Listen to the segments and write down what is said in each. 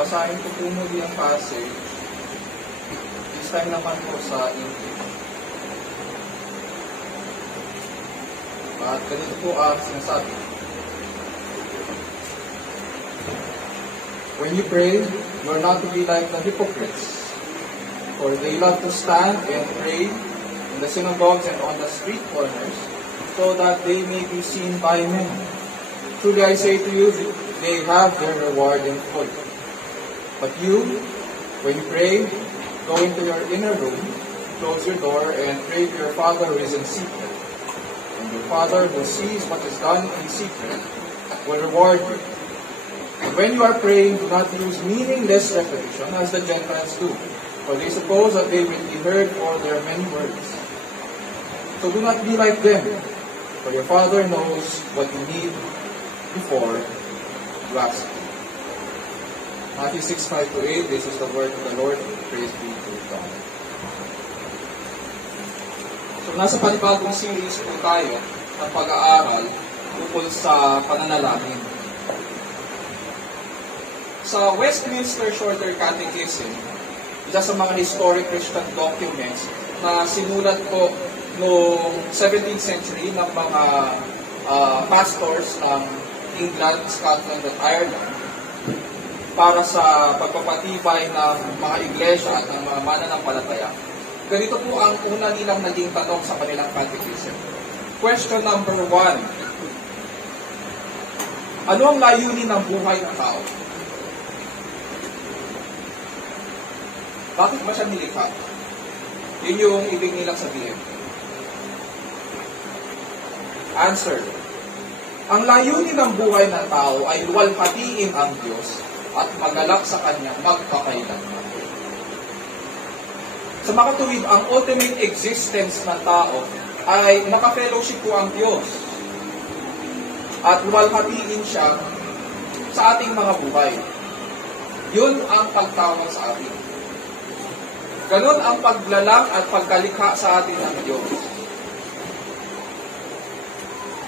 basahin ko po muli ang passage. This time naman po sa English. At ganito po ang sinasabi. When you pray, you are not to be like the hypocrites, for they love to stand and pray in the synagogues and on the street corners, so that they may be seen by men. Truly I say to you, they have their reward in full. But you, when you pray, go into your inner room, close your door, and pray to your Father who is in secret. And your Father who sees what is done in secret will reward you. And when you are praying, do not use meaningless repetition as the Gentiles do, for they suppose that they will be heard for their many words. So do not be like them, for your Father knows what you need before you ask Him. Matthew 6:5-8, this is the word of the Lord. Praise be to God. So nasa panibagong series po tayo ng pag-aaral tungkol sa pananalangin. Sa Westminster Shorter Catechism, isa sa mga historic Christian documents na sinulat po noong 17th century ng mga pastors ng England, Scotland, at Ireland para sa pagpapatibay ng mga iglesia at ng mga mananampalataya. Ganito po ang una nilang naging tanong sa kanilang catechism. Question number 1. Ano ang layunin ng buhay ng tao? Bakit ba siya nilikha? Yun yung ibig nilang sabihin. Answer. Ang layunin ng buhay ng tao ay luwalhatiin ang Diyos at magalak sa Kanya magpakailanman. Sa makatuwid, ang ultimate existence ng tao ay nakafellowship po ang Diyos at luwalhatiin siya sa ating mga buhay. Yun ang pagtawag sa atin. Ganon ang paglalang at pagkalikha sa atin ng Diyos.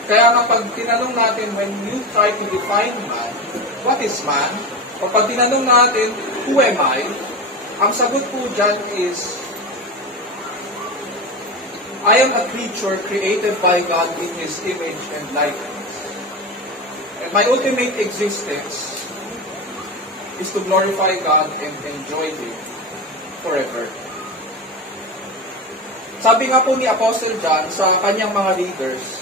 Kaya kapag tinanong natin, when you try to define man, what is man? O pag tinanong natin, who am I? Ang sagot po dyan is, I am a creature created by God in His image and likeness. And my ultimate existence is to glorify God and enjoy Him forever. Sabi nga po ni Apostle John sa kanyang mga readers,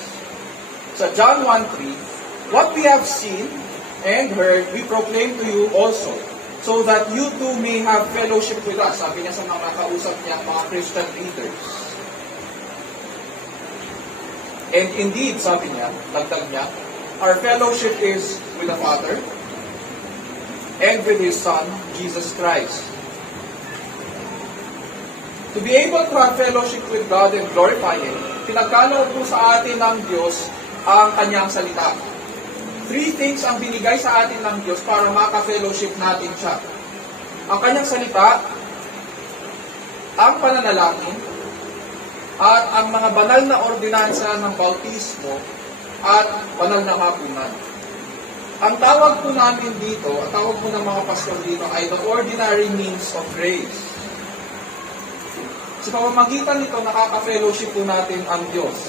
sa John 1:3, what we have seen and heard, we proclaim to you also, so that you too may have fellowship with us. Sabi niya sa mga kausap niya, mga Christian readers. And indeed, sabi niya, dagdag niya, our fellowship is with the Father and with His Son, Jesus Christ. To be able to have fellowship with God and glorify Him, pinagkaloob po sa atin ng Diyos ang Kanyang salita. 3 things ang binigay sa atin ng Diyos para maka-fellowship natin siya. Ang Kanyang salita, ang pananalangin, at ang mga banal na ordinansa ng bautismo at banal na hapunan. Ang tawag po namin dito, ang tawag po ng mga pastor dito ay the ordinary means of grace. Sa pamamagitan nito, nakaka-fellowship po natin ang Diyos.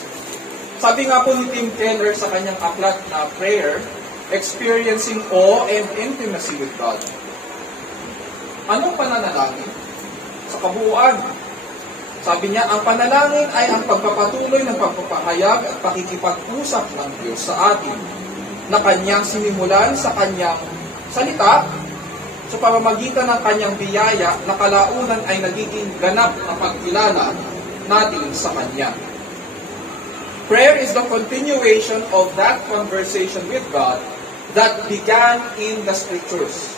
Sabi nga po ni Tim Keller sa kanyang aklat na prayer, experiencing awe and intimacy with God. Anong pananalangin? Sa kabuuan. Sabi niya, ang panalangin ay ang pagpapatuloy ng pagpapahayag at pakikipag-usap ng Diyos sa atin na Kanyang sinimulan sa Kanyang salita. Sa pamamagitan ng Kanyang biyaya na kalaunan ay nagiging ganap na pagkilala natin sa Kanya. Prayer is the continuation of that conversation with God that began in the Scriptures.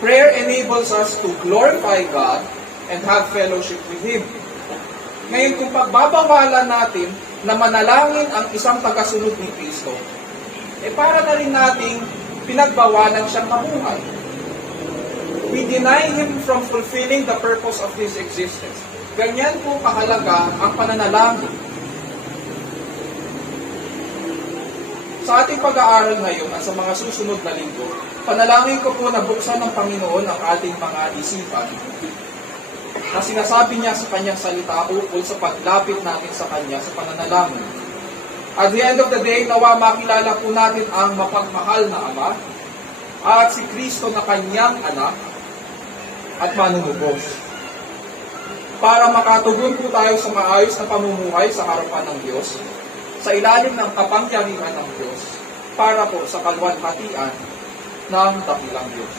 Prayer enables us to glorify God and have fellowship with Him. Ngayon, kung pagbabawalan natin na manalangin ang isang tagasunod ni Kristo, para na rin nating pinagbawalan siyang mamuhay. We deny Him from fulfilling the purpose of His existence. Ganyan po kahalaga ang pananalangin. Sa ating pag-aaral ngayon at sa mga susunod na linggo, panalangin ko po na buksan ng Panginoon ang ating mga isipan na sinasabi niya sa kanyang salita ukol sa paglapit natin sa kanya sa pananalangin. At the end of the day, nawa makilala po natin ang mapagmahal na Ama at si Kristo na kanyang anak at manunubos. Para makatugon po tayo sa maayos na pamumuhay sa harapan ng Diyos, sa ilalim ng kapangyarihan ng Diyos, para po sa kalwalhatian ng dakilang Diyos.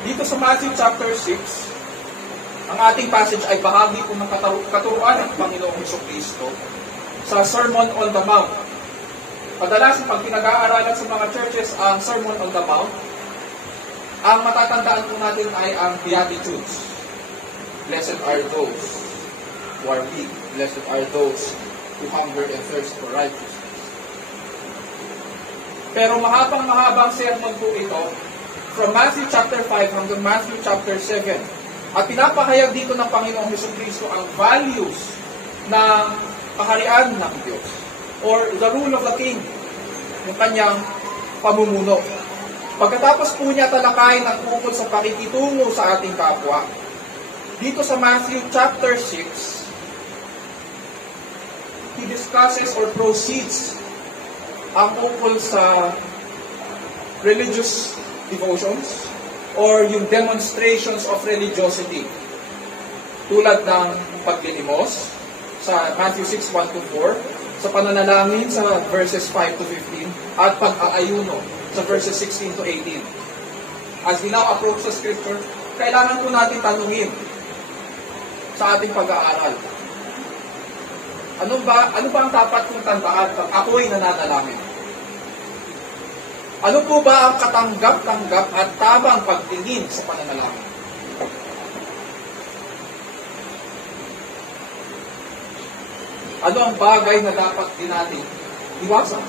Dito sa Matthew chapter 6, ang ating passage ay bahagi po ng katuruan ng Panginoong Jesucristo sa Sermon on the Mount. Madalas, pag pinag-aaralan sa mga churches ang Sermon on the Mount, ang matatandaan po natin ay ang Beatitudes. Blessed are those who are weak. Blessed are those who hunger and thirst for righteousness. Pero mahabang sermon po ito from Matthew chapter 5 hanggang Matthew chapter 7. At pinapahayag dito ng Panginoong Jesucristo ang values ng kaharian ng Diyos or the rule of the king, yung kanyang pamumuno. Pagkatapos po niya talakayin ang ukol sa pakikitungo sa ating kapwa, dito sa Matthew chapter 6, he discusses or proceeds ang ukol sa religious devotions or yung demonstrations of religiosity. Tulad ng paglilimos sa Matthew 6, 1-4, sa pananalangin sa verses 5-15, at pag-aayuno sa verses 16-18. As we now approach the scripture, kailangan po natin tanungin sa ating pag-aaral. Ano ba ang dapat kong tandaan pag ako'y nananalangin? Ano po ba ang katanggap-tanggap at tamang pagtingin sa pananalangin? Ano ang bagay na dapat din natin iwasan?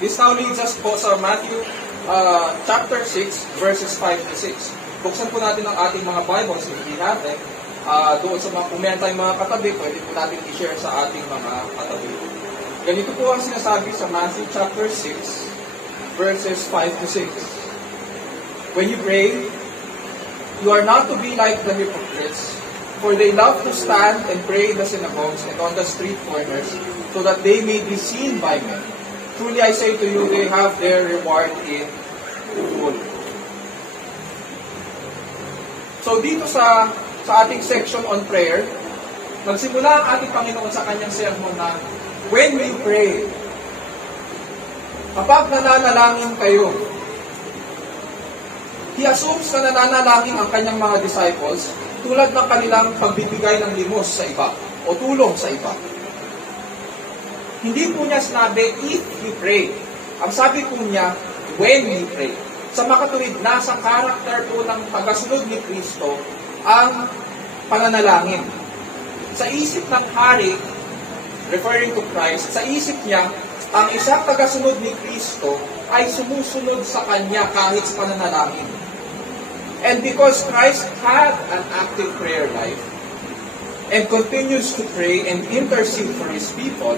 This now leads us po sa Matthew chapter 6, verses 5-6. Buksan po natin ang ating mga Bibles, hindi natin. Doon sa mga kumenta yung mga katabi, pwede po natin i-share sa ating mga katabi. Ganito po ang sinasabi sa Matthew chapter 6, verses 5-6. When you pray, you are not to be like the hypocrites, for they love to stand and pray in the synagogues and on the street corners, so that they may be seen by men. Truly I say to you, they have their reward in full. So dito sa ating section on prayer, nagsimula ang ating Panginoon sa kanyang sermon na, when we pray, kapag nananalangin kayo, he assumes na nananalangin ang kanyang mga disciples tulad ng kanilang pagbibigay ng limos sa iba o tulong sa iba. Hindi po niya sinabi, if you pray. Ang sabi po niya, when we pray. Sa makatuwid, nasa karakter po ng tagasunod ni Kristo ang pananalangin. Sa isip ng hari, referring to Christ, sa isip niya, ang isang tagasunod ni Kristo ay sumusunod sa Kanya kahit sa pananalangin. And because Christ had an active prayer life and continues to pray and intercede for His people,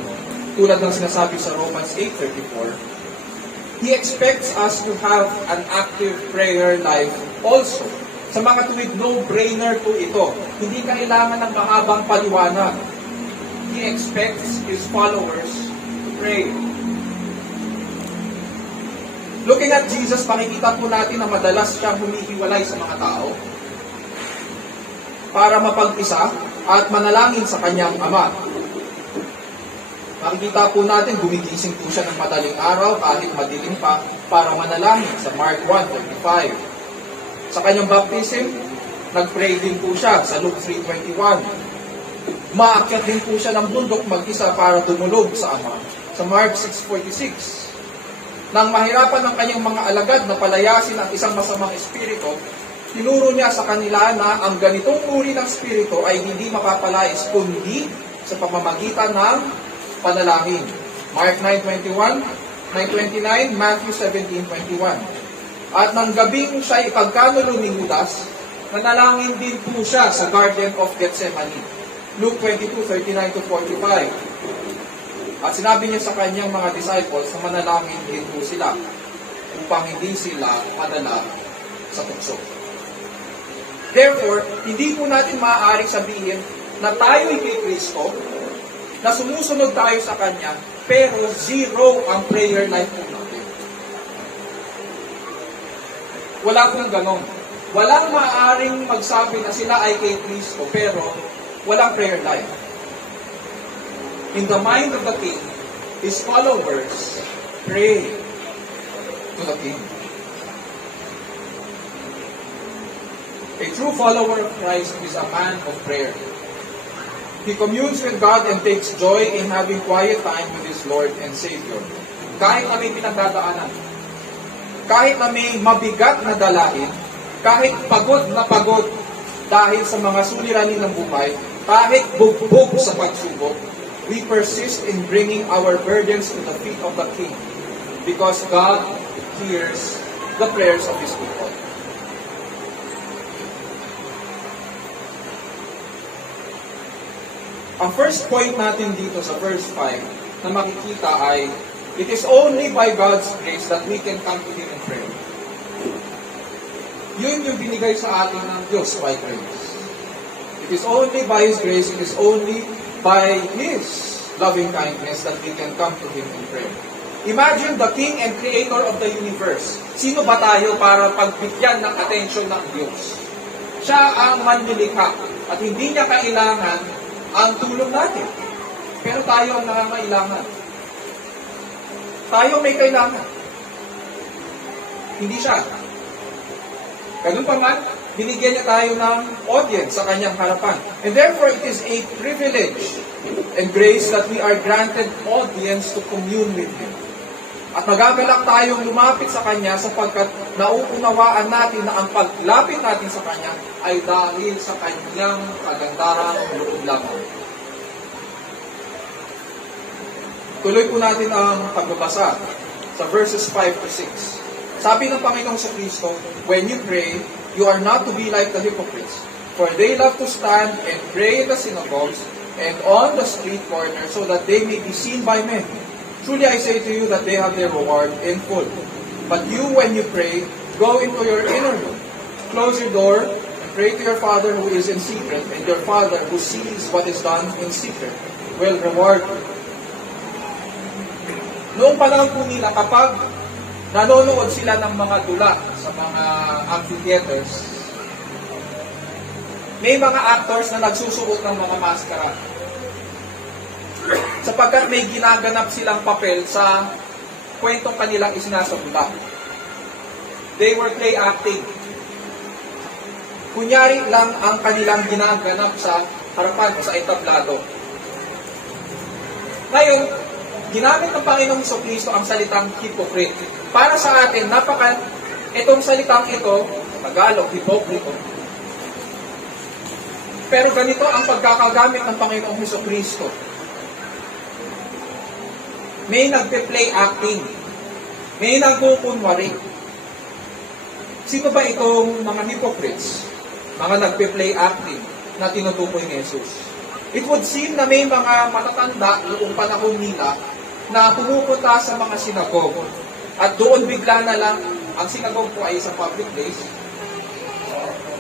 tulad ng sinasabi sa Romans 8:34, He expects us to have an active prayer life also. Sa mga tuwid, no-brainer po ito. Hindi kailangan ng mahabang paliwanag. He expects His followers to pray. Looking at Jesus, makikita po natin na madalas siyang humihiwalay sa mga tao para mapag-isa at manalangin sa kanyang Ama. Makikita po natin, gumigising po siya ng madaling araw kahit madilim pa para manalangin sa Mark 1:35. Sa kanyang baptism, nag-pray din po siya sa Luke 3:21. Maakyat din po siya ng bundok mag-isa para tumulog sa Ama sa Mark 6:46. Nang mahirapan ng kanyang mga alagad na palayasin ang isang masamang espiritu, tinuro niya sa kanila na ang ganitong uri ng espiritu ay hindi mapapalayas kundi sa pamamagitan ng panalangin. Mark 9:21, 9:29, Matthew 17:21. At nang gabing siya ipagkanulo ni Judas, nanalangin din po siya sa Garden of Gethsemane. Luke 22:39 to 45. At sinabi niya sa kanyang mga disciples na manalangin din po sila upang hindi sila madala sa tukso. Therefore, hindi po natin maaaring sabihin na tayo'y kay Kristo, na sumusunod tayo sa Kanya, pero zero ang prayer life po natin. Wala pong ganon. Walang maaaring magsabi na sila ay kay Kristo, pero walang prayer life. In the mind of the king, his followers pray to the king. A true follower of Christ is a man of prayer. He communes with God and takes joy in having quiet time with his Lord and Savior. Kahit na may pinagdadaanan, kahit na may mabigat na dalahin, kahit pagod na pagod dahil sa mga suliranin ng buhay, kahit bugbog sa pagsubok, we persist in bringing our burdens to the feet of the King because God hears the prayers of His people. Ang first point natin dito sa verse 5 na makikita ay, it is only by God's grace that we can come to Him in prayer. Yun yung binigay sa atin ng Diyos by grace. It is only by His grace, it is only by His loving kindness that we can come to Him in prayer. Imagine the King and Creator of the universe. Sino ba tayo para pagbigyan ng atensyon ng Diyos? Siya ang manlilikha at hindi niya kailangan ang tulong natin. Pero tayo ang nangangailangan. Tayo may kailangan. Hindi siya. Ganun pa man, binigyan niya tayo ng audience sa kanyang harapan. And therefore, it is a privilege and grace that we are granted audience to commune with Him. At magagalak tayong lumapit sa Kanya sapagkat nauunawaan natin na ang paglapit natin sa Kanya ay dahil sa Kanyang kagandarang loob lamang. Tuloy po natin ang pagbabasa sa verses 5 to 6. Sabi ng Panginoong sa Kristo, when you pray, you are not to be like the hypocrites, for they love to stand and pray in the synagogues and on the street corners so that they may be seen by men. Truly I say to you that they have their reward in full. But you, when you pray, go into your inner room, close your door, and pray to your Father who is in secret, and your Father who sees what is done in secret will reward you. Noong panahon po nila, kapag nanonood sila ng mga dula sa mga amphitheaters, may mga actors na nagsusuot ng mga maskara. Sapagkat may ginaganap silang papel sa kwentong kanilang isinasabula. They were play acting. Kunyari lang ang kanilang ginaganap sa harapan o sa entablado. Ngayon, ginamit ng Panginoong Jesucristo ang salitang hypocrite. Para sa atin, itong salitang ito, Tagalog, hypocrite. Pero ganito ang pagkakagamit ng Panginoong Jesucristo. May nagpe-play acting. May nagkukunwari. Sino ba itong mga hypocrites? Mga nagpe-play acting na tinutukoy ni Jesus. It would seem na may mga matatanda noong panahon nila na pumupunta sa mga sinagogue. At doon bigla na lang, ang sinagogue po ay isang public place.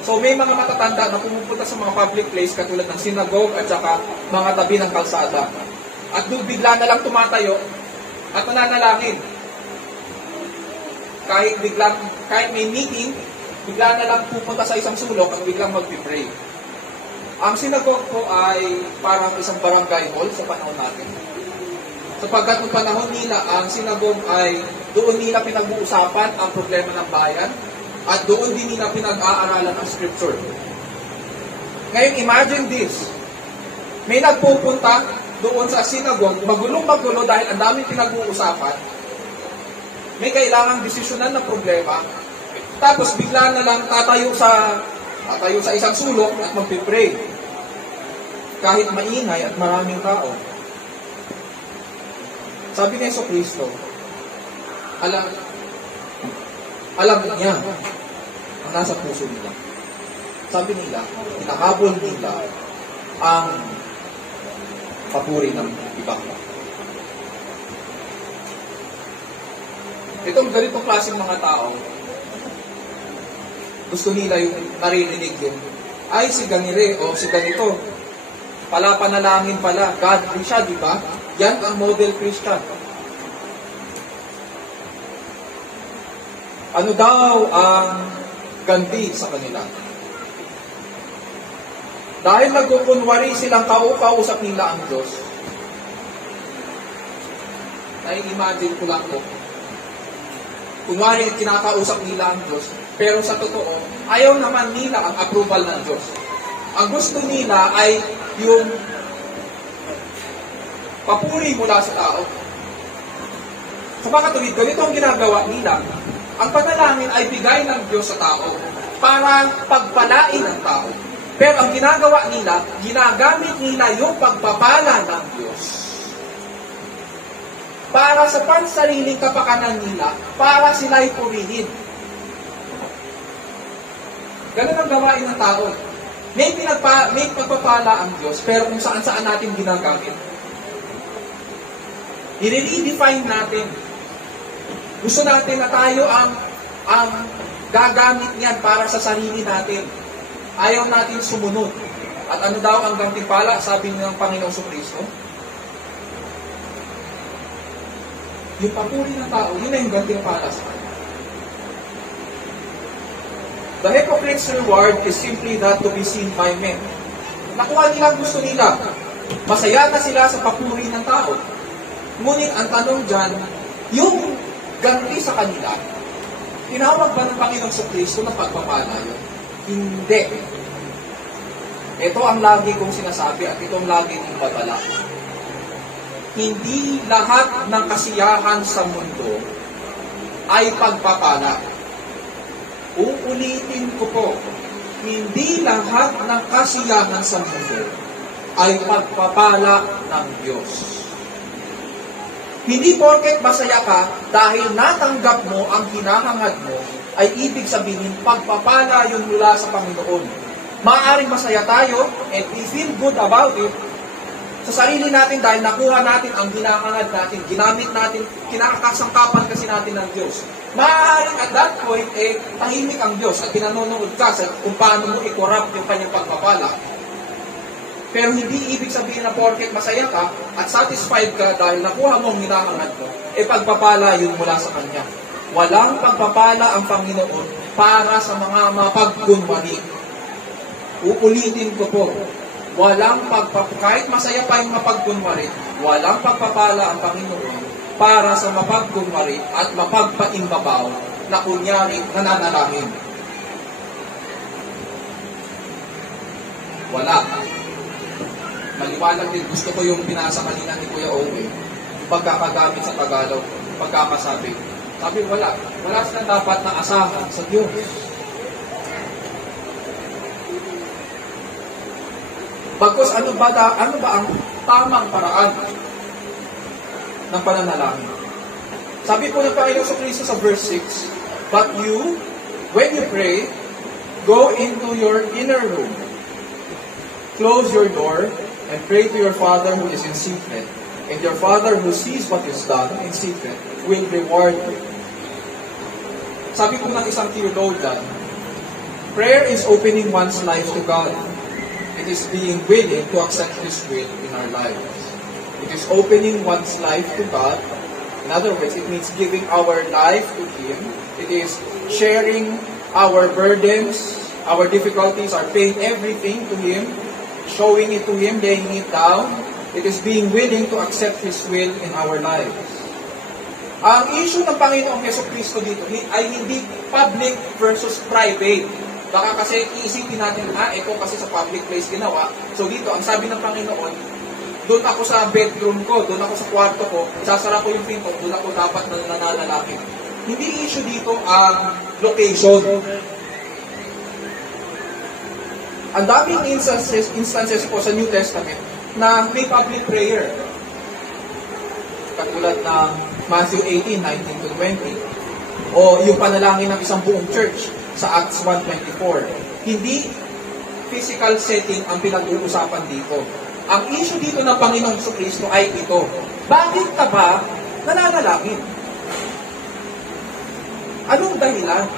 So may mga matatanda na pumupunta sa mga public place katulad ng sinagogue at saka mga tabi ng kalsada. At doon bigla na lang tumatayo at nananalangin. Kahit may meeting, bigla na lang pupunta sa isang sulok at biglang magpipray. Ang sinagogue po ay parang isang barangay hall sa panahon natin. Sapagkat noong panahon nila, ang sinagogue ay doon nila pinag-uusapan ang problema ng bayan at doon din nila pinag-aaralan ang scripture. Ngayon, imagine this. May nagpupunta doon sa synagogue, magulong-magulo dahil ang daming pinag-uusapan. May kailangang desisyonan na problema. Tapos bigla na lang tatayo sa isang sulok at magpipray. Kahit maingay at maraming tao. Sabi ni Jesucristo, alam niya ang nasa puso nila. Sabi nila, hinahabol nila ang papuri ng iba. Itong ganitong klaseng mga tao, gusto nila yung naririnig yun. Ay, si ganire o si ganito. Pala panalangin pala. Godly siya, di ba? Yan ang model Christian. Ano daw ang ganti sa kanila? Dahil nagkukunwari silang kausap nila ang Diyos. Nai-imagine ko lang ko. Kunwari, kinakausap nila ang Diyos, pero sa totoo, ayaw naman nila ang approval ng Diyos. Ang gusto nila ay yung papuri mula sa tao. Sa mga katulid, ganito ang ginagawa nila. Ang panalangin ay bigay ng Diyos sa tao para pagpalain ng tao. Pero ang ginagawa nila, ginagamit nila yung pagpapala ng Diyos para sa pansariling kapakanan nila, para sila'y purihin. Ganun ang gawain ng tao. May pagpapala ang Diyos, pero kung saan-saan natin ginagamit. I-redefine natin. Gusto natin na tayo ang gagamit niyan para sa sarili natin. Ayaw natin sumunod. At ano daw ang gantimpala, sabi ng Panginoong Kristo? Yung papuri ng tao, yun na yung gantimpala sa kanya. The hypocrite's reward is simply that to be seen by men. Nakuha nila ang gusto nila. Masaya na sila sa papuri ng tao. Ngunit ang tanong dyan, yung ganti sa kanila, tinawag ba ng Panginoong Kristo na pagpapala yun? Hindi. Ito ang lagi kong sinasabi at ito ang lagi kong batala. Hindi lahat ng kasiyahan sa mundo ay pagpapala. Uulitin ko po, hindi lahat ng kasiyahan sa mundo ay pagpapala ng Diyos. Hindi porket masaya ka dahil natanggap mo ang hinahangad mo, ay ibig sabihin pagpapala yun mula sa Panginoon. Maaaring masaya tayo and we feel good about it sa sarili natin dahil nakuha natin ang hinahangad natin, ginamit natin, kinakasangkapan kasi natin ng Diyos. Maaaring at that point, tahimik ang Diyos at pinanonood ka sa kung paano mo i-corrupt yung kanyang pagpapala. Pero hindi ibig sabihin na porket masaya ka at satisfied ka dahil nakuha mo ang hinahangad mo, pagpapala yun mula sa Kanya. Walang pagpapala ang Panginoon para sa mga mapagkunwari. Uulitin ko po, kahit masaya pa yung mapagkunwari, walang pagpapala ang Panginoon para sa mapagkunwari at mapagpaimbabaw na kunyari nananalangin. Wala. Maliwanag din, gusto ko yung binasa kanina ni Kuya Owe, yung pagkakagamit sa Tagalog, pagkakasabi. Sabi, wala silang dapat na asahan sa Diyos. Bagkus, ano ba ang tamang paraan ng pananalangin? Sabi po ng Panginoon Kristo sa verse 6, but you, when you pray, go into your inner room, close your door, and pray to your Father who is in secret, and your Father who sees what is done in secret will reward you. Sabi po ng isang theologian, prayer is opening one's life to God. It is being willing to accept His will in our lives. It is opening one's life to God. In other words, it means giving our life to Him. It is sharing our burdens, our difficulties, our pain, everything to Him, showing it to Him, laying it down. It is being willing to accept His will in our lives. Ang issue ng Panginoong Jesucristo dito ay hindi public versus private. Baka kasi iisipin natin, ito kasi sa public place ginawa. So dito, ang sabi ng Panginoon, doon ako sa bedroom ko, doon ako sa kwarto ko, isasara ko yung pinto, doon ako dapat nananalangin. Hindi issue dito ang location. Ang daming instances po sa New Testament na may public prayer. Katulad ng Matthew 18, 19 to 20. O yung panalangin ng isang buong church sa Acts 1:24. Hindi physical setting ang pinag-uusapan dito. Ang issue dito ng Panginoong Kristo ay ito. Bakit ka ba nananalangin? Anong dahilan?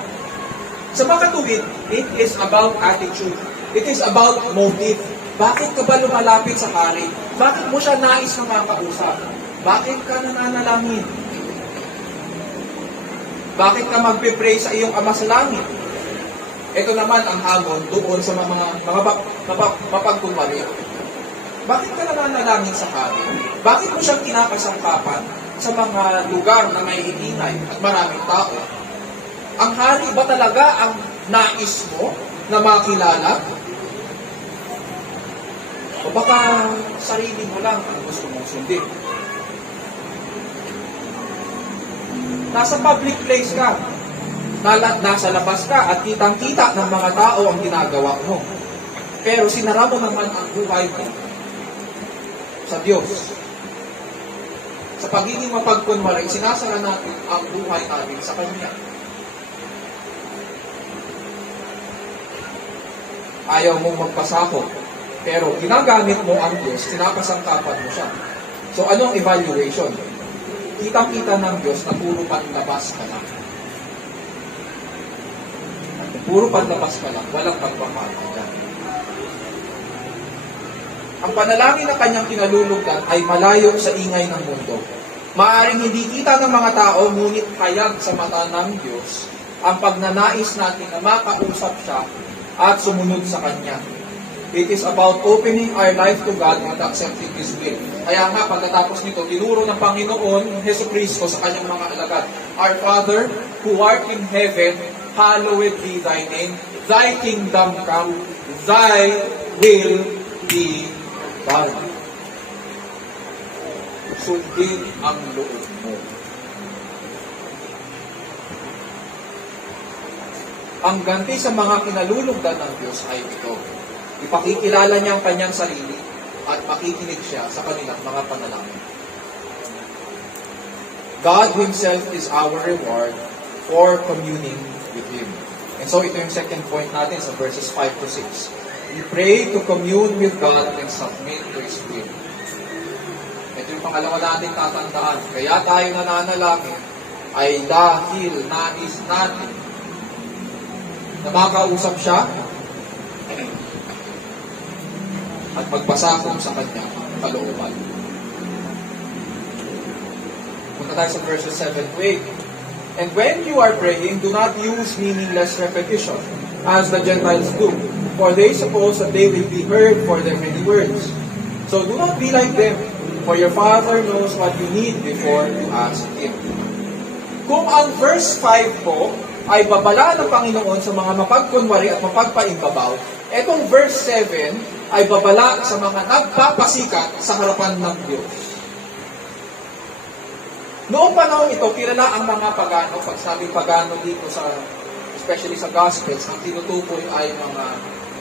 Sa mga katuwid, it is about attitude. It is about motive. Bakit ka ba lumalapit sa hari? Bakit mo siya nais na makausap? Bakit ka nananalangin? Bakit ka magpe-pray sa iyong Ama sa langit? Ito naman ang hamon doon sa mga mapagkunwari. Bakit ka nananalangin sa hari? Bakit mo siyang kinakasangkapan sa mga lugar na may ingay at maraming tao? Ang hari ba talaga ang nais mo na makilala? O baka sarili mo lang ang gusto mong sundin? Nasa public place ka, nasa labas ka at kitang-kita ng mga tao ang ginagawa mo. Pero sinara mo naman ang buhay mo sa Diyos. Sa pagiging mapagkunwari, sinasara natin ang buhay natin sa Kanya. Ayaw mong magpasakop, pero ginagamit mo ang Diyos, sinapasangkapan mo siya. So anong evaluation? Kitang-kita ng Diyos na puro panlabas ka lang. At puro panlabas ka lang, walang pagpapakita dyan. Ang panalangin na kanyang kinalulugdan ay malayo sa ingay ng mundo. Maaring hindi kita ng mga tao, ngunit hayag sa mata ng Diyos ang pagnanais natin na makausap siya at sumunod sa Kanya. It is about opening our life to God and accepting His will. Kaya nga, pagkatapos nito, tinuro ng Panginoon, Hesus Kristo, sa Kanyang mga alagad, Our Father, who art in heaven, hallowed be Thy name. Thy kingdom come, Thy will be done. Sundin ang loob mo. Ang ganti sa mga kinalulugdan ng Diyos ay ito. Ipakikilala niya ang kanyang sarili at makikinig siya sa kanilang mga panalangin. God Himself is our reward for communing with Him. And so ito yung second point natin sa verses 5 to 6. We pray to commune with God and submit to His will. Ito yung pangalawa natin tatandaan. Kaya tayo nananalangin ay dahil nais natin na makausap siya at magpasakop sa kanya kalooban. Punta tayo sa verses 7 to 8. And when you are praying, do not use meaningless repetition, as the Gentiles do, for they suppose that they will be heard for their many words. So do not be like them, for your Father knows what you need before you ask Him. Kung ang verse 5 po ay babala ng Panginoon sa mga mapagkunwari at mapagpaimbabaw, etong verse 7 ay babala sa mga nagpapasikat sa harapan ng Diyos. Noong panahon ito, kilala ang mga pagano, pag sabing pagano dito sa, especially sa Gospels, ang tinutukoy ay mga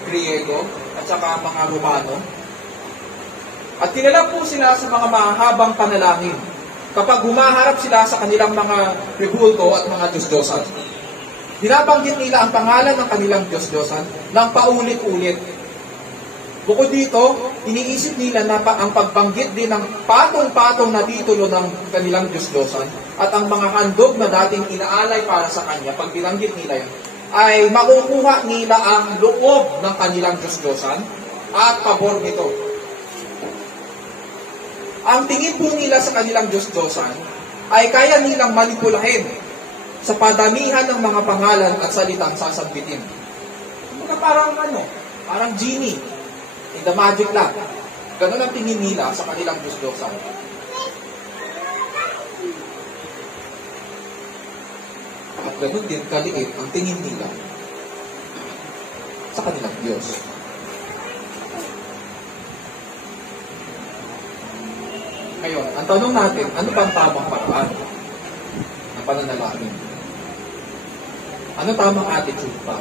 Griego at saka mga Romano. At kilala po sila sa mga mahabang panalangin kapag humaharap sila sa kanilang mga rebulto at mga Diyos-Diyosan. Binabanggit nila ang pangalan ng kanilang Diyos-Diyosan ng paulit-ulit. Bukod dito, iniisip nila na ang pagbanggit din ng patong-patong na titulo ng kanilang Diyos-Diyosan at ang mga handog na dating inaalay para sa Kanya, pag binanggit nila yun, ay makukuha nila ang loob ng kanilang Diyos-Diyosan at pabor nito. Ang tingin po nila sa kanilang Diyos-Diyosan ay kaya nilang manipulahin sa padamihan ng mga pangalan at salitang sasabbitin. Parang parang genie in the magic lamp. Ganun ang tingin nila sa kanilang Diyos-Diyosan. At ganun din kaliit ang tingin nila sa kanilang Diyos. Ngayon, ang tanong natin, ano ba ang tamang paraan ng pananalangin? Ano tamang attitude pa?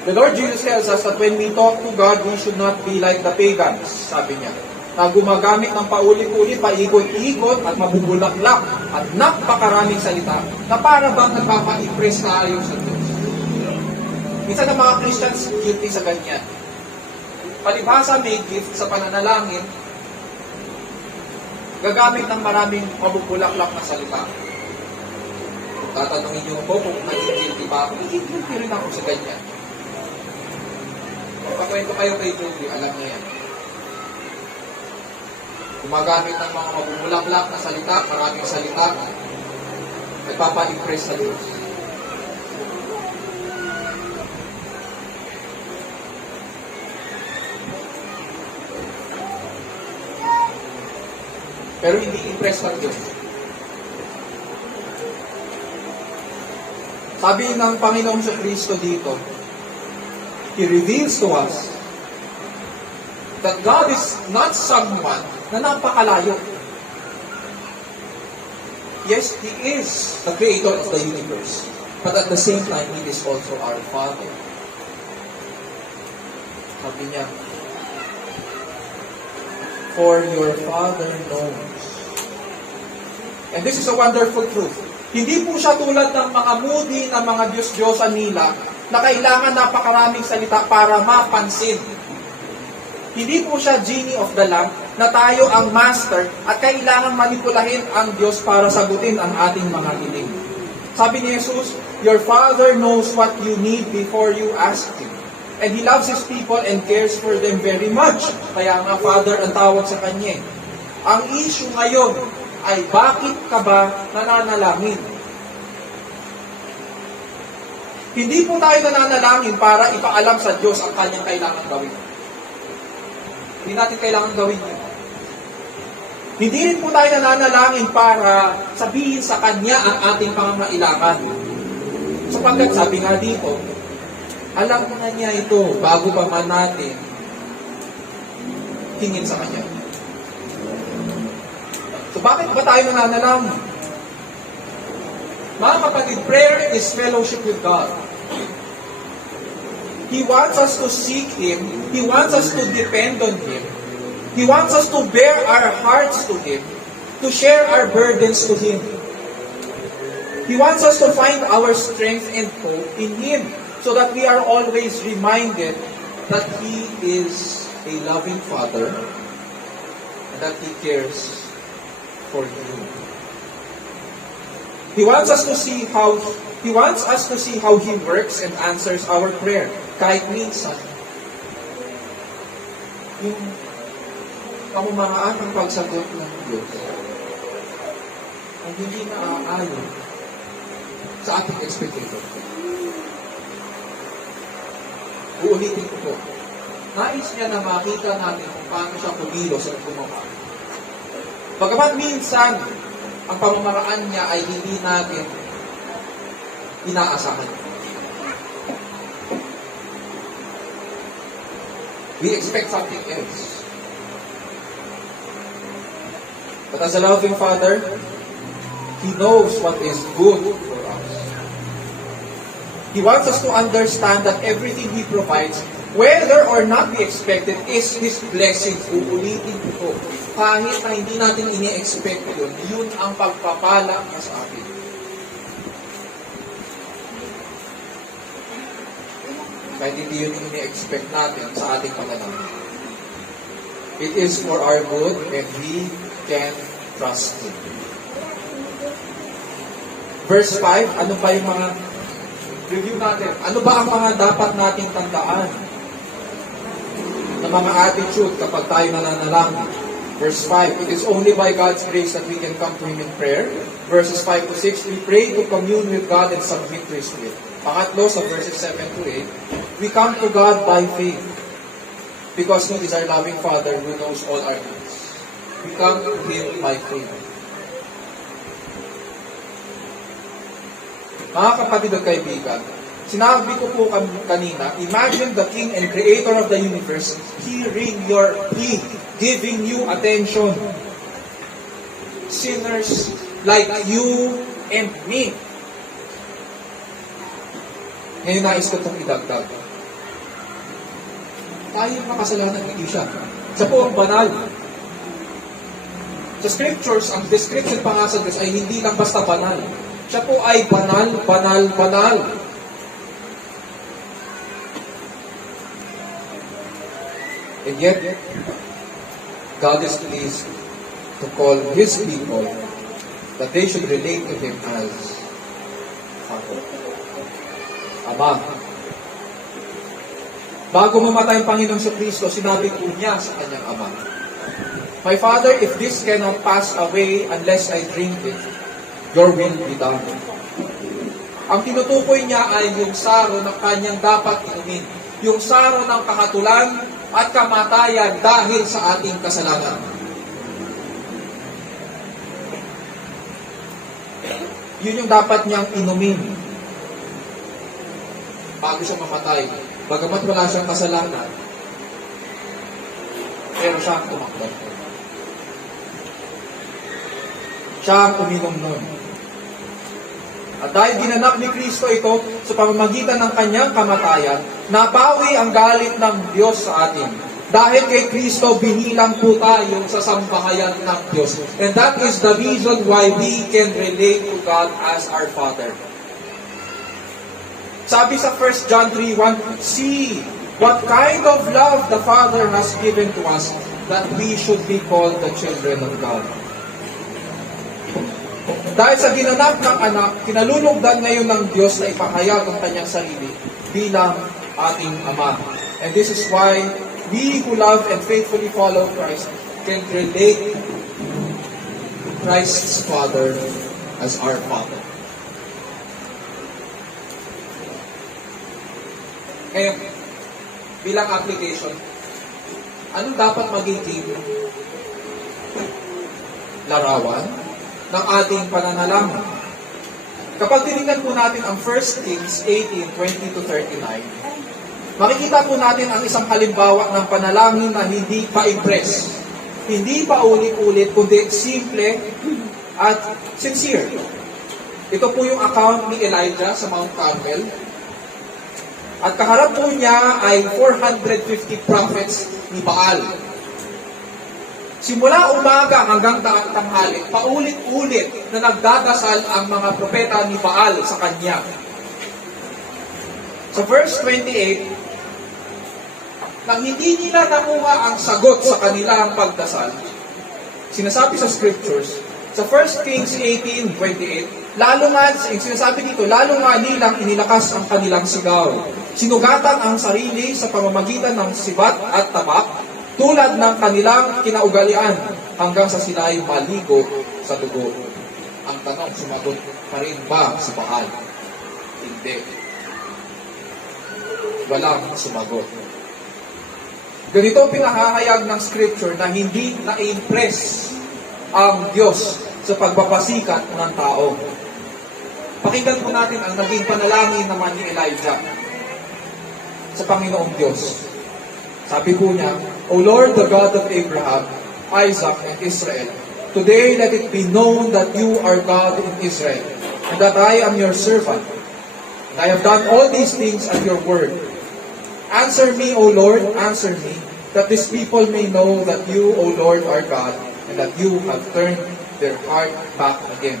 The Lord Jesus tells us that when we talk to God, we should not be like the pagans, sabi niya, na gumagamit ng paulit-ulit, paikot-ikot at mabubulaklak at napakaraming salita na para bang nagpapa-impress tayo sa Diyos. Minsan ang mga Christians guilty sa ganyan. palibhasa may gift sa pananalangin, gagamit ng maraming mabubulaklak na salita. Tatanungin niyo po kung naging guilty ba ako. Guilty rin ako sa ganyan. Pagkwento kayo kay Joby, alam niya yan. Gumagamit ng mga mabubulaklak na salita, maraming salita, nagpapa-impress sa Diyos. Pero hindi impress ng Diyos. Sabi ng Panginoong Kristo dito, He reveals to us that God is not someone na napakalayo. Yes, He is the creator of the universe. But at the same time, He is also our Father. Sabi niya, for your Father knows. And this is a wonderful truth. Hindi po siya tulad ng mga moody na mga Diyos-Diyosan nila na kailangan napakaraming salita para mapansin. Hindi po siya genie of the lamp na tayo ang master at kailangan manipulahin ang Diyos para sagutin ang ating mga hiling. Sabi ni Jesus, your Father knows what you need before you ask Him. And He loves His people and cares for them very much. Kaya nga Father ang tawag sa Kanya. Ang issue ngayon ay bakit ka ba nananalangin? Hindi po tayo nananalangin para ipaalam sa Diyos ang Kanyang kailangan gawin. Hindi natin kailangan gawin yun. Hindi rin po tayo nananalangin para sabihin sa Kanya ang ating pangangailangan. Sapagkat sabi nga dito, alam na niya ito bago pa man natin tingin sa Kanya. So bakit ba tayo nananalangin? Mga kapatid, prayer is fellowship with God. He wants us to seek Him. He wants us to depend on Him. He wants us to bear our hearts to Him, to share our burdens to Him. He wants us to find our strength and hope in Him, so that we are always reminded that He is a loving Father and that He cares for you. He wants us to see how He works and answers our prayer. Kahit minsan, yung pamamaraan ng pagsagot ng Diyos ay hindi naaayon sa ating expectation. Uulitin ko po. Nais niya na makita natin kung paano siya kumilos at gumawa. Bagamat minsan, ang pamamaraan niya ay hindi natin inaasahan. We expect something else. But as a loving Father, He knows what is good for us. He wants us to understand that everything He provides, whether or not we expect it, is His blessings. Uulitin ko po. Kahit na hindi natin ini-expect yun, yun ang pagpapala niya sa atin. Kahit hindi yun ini-expect natin sa ating pananaw. It is for our good and we can trust Him. Verse 5, ano pa yung mga review natin? Ano ba ang mga dapat nating tandaan na mga attitude kapag tayo nananalangin? Verse 5, it is only by God's grace that we can come to Him in prayer. Verses 5 to 6, we pray to commune with God and submit to His will. Pangatlo, sa verses 7 to 8, we come to God by faith because He is our loving Father who knows all our needs. We come to Him by faith. Mga kapatid at kaibigan, sinabi ko po kanina, imagine the King and Creator of the universe hearing your plea, giving you attention. Sinners like you and me. Ngayon nais ko itong idagdag. Tayo makasalanan, hindi siya. Siya po ang banal. Sa scriptures, ang description pa nga sa Diyos ay hindi lang basta banal. Siya po ay banal, banal, banal. And yet, God is pleased to call His people that they should relate to Him as Father. Ama. Bago mamatay ang Panginoong Kristo, sinabi po niya sa kanyang Ama, My Father, if this cannot pass away unless I drink it, your will be done. Ang tinutukoy niya ay yung saro na kanyang dapat inumin. Yung saro ng kahatulan at kamatayan dahil sa ating kasalanan. Yun yung dapat niyang inumin bago siya mamatay. Bagamat wala siyang kasalanan, pero siya ang tumakbo. Siya ang uminom nun. At dahil ginanap ni Kristo ito sa pamamagitan ng kanyang kamatayan, nabawi ang galit ng Diyos sa atin. Dahil kay Kristo, binilang po tayo sa sambahayan ng Diyos. And that is the reason why we can relate to God as our Father. Sabi sa 1 John 3:1, See what kind of love the Father has given to us that we should be called the children of God. Dahil sa ginanap ng anak, kinalulugdan ngayon ng Diyos na ipahayag ang kanyang sarili bilang ating Ama. And this is why we who love and faithfully follow Christ can relate Christ's Father as our Father. Ngayon, bilang application, anong dapat magiging larawan ng ating pananalangin? Kapag tinignan po natin ang 1 Kings 18:20-39, makikita po natin ang isang halimbawa ng panalangin na hindi pa impress, hindi pa ulit-ulit, kundi simple at sincere. Ito po yung account ni Elijah sa Mount Carmel. At kaharap po niya ay 450 prophets ni Baal. Simula umaga hanggang tanghali, paulit-ulit na nagdadasal ang mga propeta ni Baal sa kanya. Sa verse 28, nang hindi nila nakuha ang sagot sa kanilang pagdasal, sinasabi sa scriptures, sa 1 Kings 18:28, lalo nga, sinasabi dito, lalo nga nilang inilakas ang kanilang sigaw. Sinugatan ang sarili sa pamamagitan ng sibat at tabak, tulad ng kanilang kinaugalian, hanggang sa sila ay maligo sa dugo. Ang tanong, sumagot pa rin ba si Baal? Hindi. Walang sumagot. Ganito pinahahayag ng scripture na hindi na-impress ang Diyos sa pagpapasikat ng tao. Pakinggan po natin ang naging panalangin naman ni Elijah sa Panginoong Diyos. Sabi po niya, O Lord, the God of Abraham, Isaac, and Israel, today let it be known that you are God in Israel, and that I am your servant, and I have done all these things at your word. Answer me, O Lord, answer me, that these people may know that you, O Lord, are God, and that you have turned their heart back again.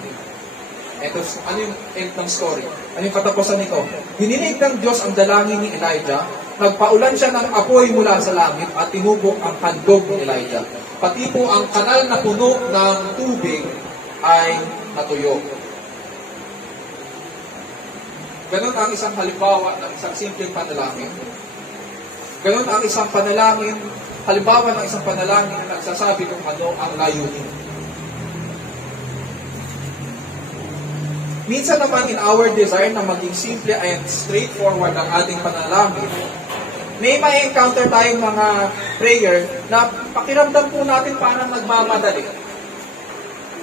Ito, ano yung end ng story? Ano yung katapusan nito? Hininig ng Diyos ang dalangin ni Elijah, nagpaulan siya ng apoy mula sa langit at tinubok ang handog ni Elijah. Pati po ang kanal na puno ng tubig ay natuyo. Ganon ang isang halimbawa ng isang simpleng panalangin. Ganon ang isang panalangin, halimbawa ng isang panalangin na nagsasabi kung ano ang layunin. Minsan naman in our desire na maging simple and straightforward ang ating panalangin, may ma-encounter tayong mga prayer na pakiramdam po natin parang nagmamadali.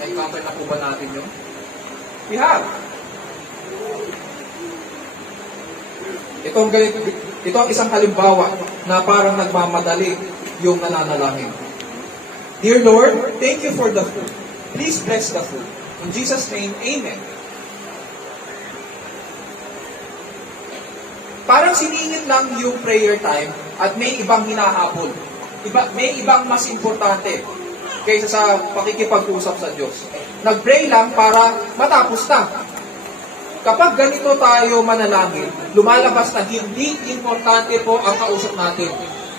Na-encounter na po ba natin yun? We have. Ito ang isang halimbawa na parang nagmamadali yung nananalangin. Dear Lord, thank you for the food. Please bless the food. In Jesus' name, Amen. Parang siningit lang yung prayer time at may ibang hinahabol. May ibang mas importante kaysa sa pakikipag-usap sa Diyos. Nag-pray lang para matapos na. Kapag ganito tayo manalangin, lumalabas na hindi importante po ang kausap natin.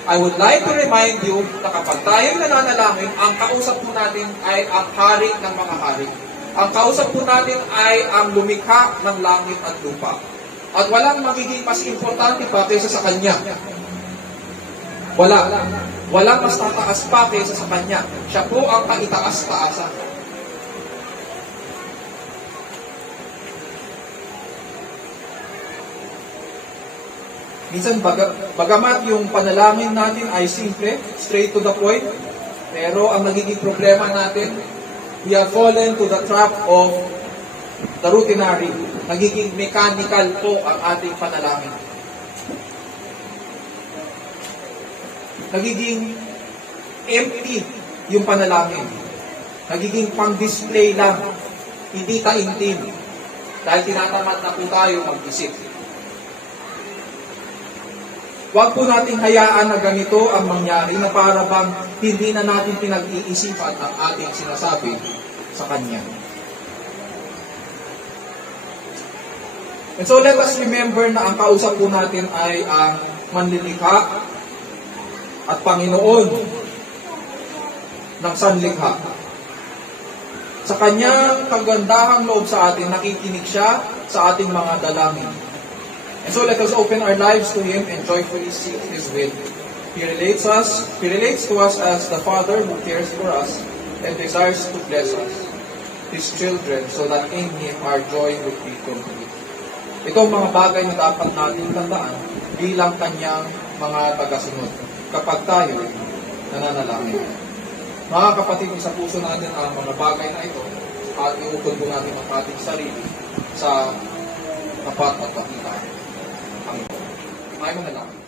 I would like to remind you na kapag tayo nananalangin, ang kausap po natin ay ang hari ng mga hari. Ang kausap po natin ay ang lumikha ng langit at lupa. At walang magiging mas importante pa kaysa sa Kanya. Walang mas tataas pa kaysa sa Kanya. Siya po ang kaitaas-taasan. Minsan, bagamat yung panalangin natin ay simple, straight to the point, pero ang nagiging problema natin, we have fallen to the trap of the routinary. Nagiging mechanical po ang ating panalangin. Nagiging empty yung panalangin. Nagiging pang-display lang, hindi taimtim. Dahil tinatamad na po tayo mag-isip. Huwag po nating hayaan na ganito ang mangyari na para bang hindi na natin pinag-iisipan ang ating sinasabi sa Kanya. And so let us remember na ang kausap po natin ay ang manlilikha at Panginoon ng sanlikha. Sa Kanyang kagandahang loob sa atin, nakikinig siya sa ating mga dalangin. And so let us open our lives to Him and joyfully seek His will. He relates to us as the Father who cares for us and desires to bless us, His children, so that in Him our joy would be complete. Ito ang mga bagay na dapat natin tandaan bilang Kanyang mga tagasunod kapag tayo nananalangin. Mga kapatid, sa puso natin ang mga bagay na ito at iukod po natin ang ating sarili sa tapat at pakitaan. Ay, manalangin.